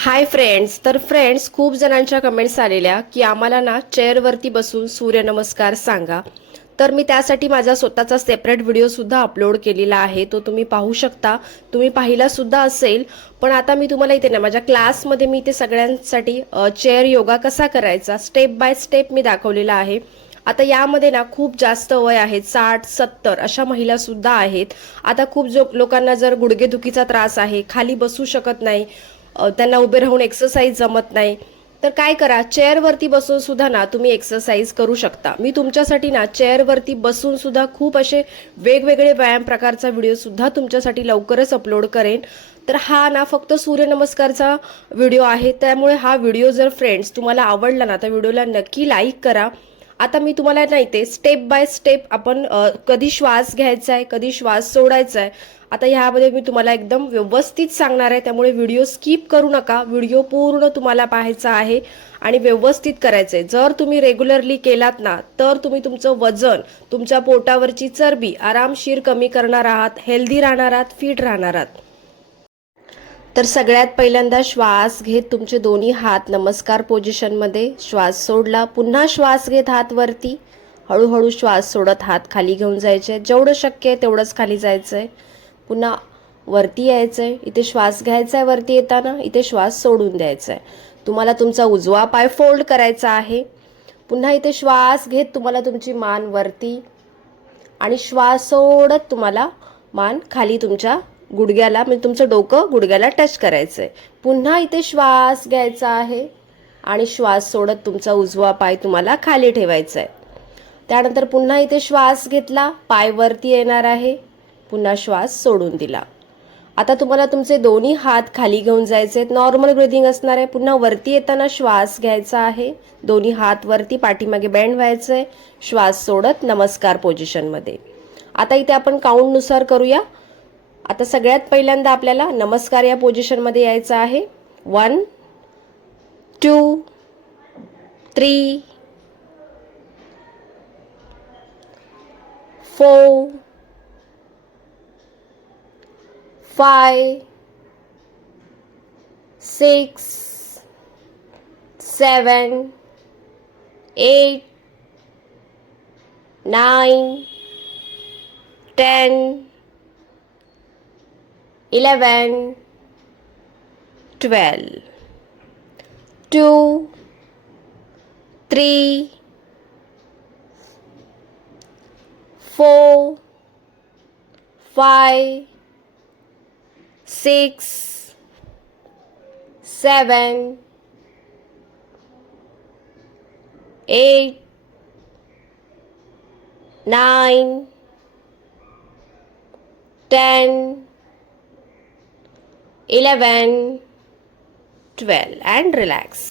Hi friends तर friends खूप जणांच्या कमेंट्स आलेल्या की आम्हाला ना चेअरवरती बसून सूर्यनमस्कार सांगा. तर मी त्यासाठी माझा स्वतःचा सेपरेट व्हिडिओसुद्धा अपलोड केलेला आहे. तो तुम्ही पाहू शकता. तुम्ही पाहिलासुद्धा असेल. पण आता मी तुम्हाला इथे ना माझ्या क्लासमध्ये मी ते सगळ्यांसाठी चेअर योगा कसा करायचा स्टेप बाय स्टेप मी दाखवलेला आहे. आता यामध्ये ना खूप जास्त वय आहेत साठ सत्तर अशा महिला सुद्धा आहेत. आता खूप जो लोकांना जर गुडघेदुखीचा त्रास आहे खाली बसू शकत नाही त्यांना उभे राहून एक्सरसाइज जमत नाही. तर काय करा? चेअरवरती बसून सुद्धा ना तुम्ही एक्सरसाइज करू शकता. मी तुमच्यासाठी ना चेअरवरती बसून सुद्धा खूप असे वेगवेगळे व्यायाम प्रकारचा व्हिडिओ सुद्धा तुमच्यासाठी लवकरच अपलोड करेन. तर हा ना फक्त सूर्यनमस्कारचा व्हिडिओ आहे. त्यामुळे हा व्हिडिओ जर फ्रेंड्स तुम्हाला आवडला ना तर व्हिडिओला नक्की लाईक करा. आता मी तुम्हाला नाही ते स्टेप बाय स्टेप आपण कधी श्वास घ्यायचा आहे कधी श्वास सोडायचा आहे आता ह्यामध्ये मी तुम्हाला एकदम व्यवस्थित सांगणार आहे त्यामुळे व्हिडिओ स्किप करू नका व्हिडिओ पूर्ण तुम्हाला पाहायचा आहे आणि व्यवस्थित करायचं आहे. जर तुम्ही रेग्युलरली केलात ना तर तुम्ही तुमचं वजन तुमच्या पोटावरची चरबी आरामशीर कमी करणार आहात हेल्दी राहणार आहात फिट राहणार आहात. तर सगळ्यात पहिल्यांदा श्वास घेत तुमचे दोन्ही हात नमस्कार पोझिशनमध्ये श्वास सोडला. पुन्हा श्वास घेत हात वरती. हळूहळू श्वास सोडत हात खाली घेऊन जायचे. जेवढं शक्य आहे तेवढंच खाली जायचं आहे पुन्हा वरती यायचं आहे इथे श्वास घ्यायचा आहे वरती येताना. इथे श्वास सोडून द्यायचा आहे तुम्हाला तुमचा उजवा पाय फोल्ड करायचा आहे. पुन्हा इथे श्वास घेत तुम्हाला तुमची मान वरती. आणि श्वास सोडत तुम्हाला मान खाली तुमच्या गुडघ्याला म्हणजे तुमचं डोकं गुडघ्याला टच करायचं आहे पुन्हा इथे श्वास घ्यायचा आहे आणि श्वास सोडत तुमचा उजवा पाय तुम्हाला खाली ठेवायचा आहे त्यानंतर पुन्हा इथे श्वास घेतला पाय वरती येणार आहे. पुन्हा श्वास सोडून दिला. आता तुम्हाला तुमचे दोन्ही हात खाली घेऊन जायचे आहेत नॉर्मल ब्रिदिंग असणार आहे. पुन्हा वरती येताना श्वास घ्यायचा आहे. दोन्ही हात वरती पाठीमागे बँड व्हायचं आहे श्वास सोडत नमस्कार पोझिशनमध्ये आता इथे आपण काउंटनुसार करूया. आता सगळ्यात पहिल्यांदा आपल्याला नमस्कार या पोझिशनमध्ये यायचं आहे. One two three four five, six, seven, eight, nine, ten, eleven, twelve, two, three, four, five, six, seven, eight, nine, ten, 11, 12 and relax.